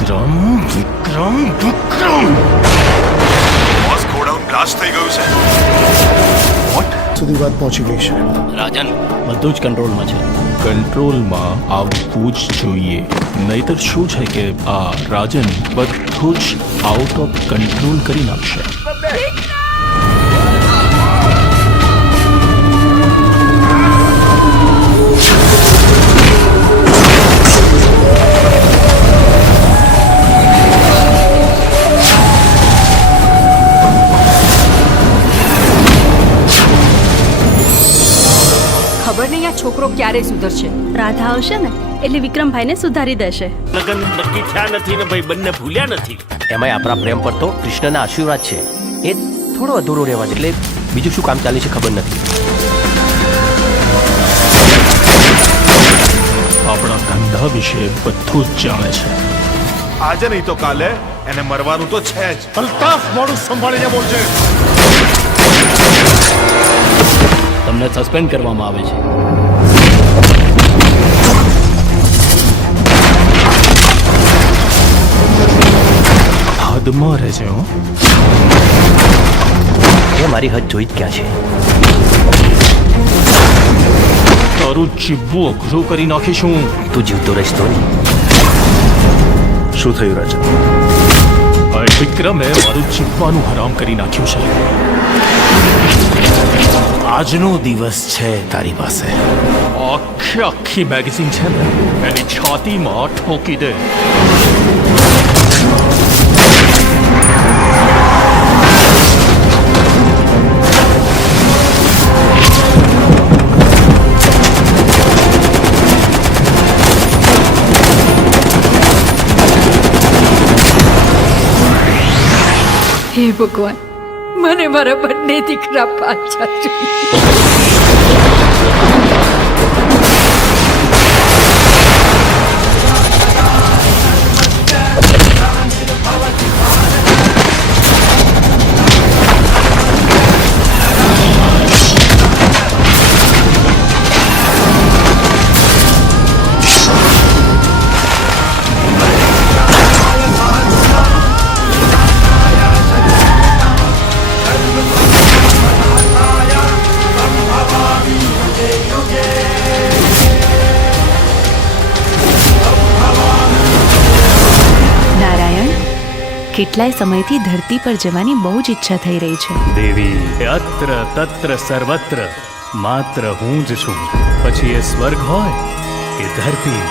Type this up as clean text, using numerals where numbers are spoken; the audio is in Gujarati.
વિક્રમ વિક્રમ વિક્રમ બોસ ગોડાઉન બ્લાસ્ટ થઈ ગયું છે. વોટ સુધી વાત પહોંચી ગઈ છે. રાજન બધું જ કંટ્રોલમાં છે. કંટ્રોલમાં આવવું જ જોઈએ, નહીતર શું છે કે આ રાજન બધું જ આઉટ ઓફ કંટ્રોલ કરી નાખશે. ખબર નહીં આ છોકરો ક્યારે સુધરશે. રાધા આવશે ને એટલે વિક્રમભાઈને સુધારી દેશે. લગન નક્કી થયા નથી ને ભાઈ બંને ભૂલ્યા નથી. એમાંય આપણા પ્રેમ પર તો કૃષ્ણના આશીર્વાદ છે. એ થોડો અધૂરો રહેવા દે, એટલે બીજું શું કામ ચાલે છે ખબર નથી. આપણા ધંધા વિશે બધું જ જાણે છે. આજે નહીં તો કાલે એને મરવાનું તો છે જ. અલ્તાફ, મોડું સંભાળીને બોલજે. તમને સસ્પેન્ડ કરવામાં આવે છે. હદમાં રહેજે હો. એ મારી હદ જોઈ જ ક્યાં છે. તારું જીવવું અઘરું કરી નાખીશું. તું જીવતો રહીશ તો નહીં. શું થયું રાજન? આ વિક્રમે મારું જીવવાનું હરામ કરી નાખ્યું છે. આજનો દિવસ છે તારી પાસે. આખી મેગેઝીન છે ને એની છાતીમાં ઠોકી દે. હે ભગવાન, મને મારા બંને દીકરા પાછા જોઈએ. કેટલાય સમયથી ધરતી પર જવાની બહુ જ ઈચ્છા થઈ રહી છે. દેવી અત્ર તત્ર સર્વત્ર માત્ર હું જ છું. પછી એ સ્વર્ગ હોય કે ધરતી,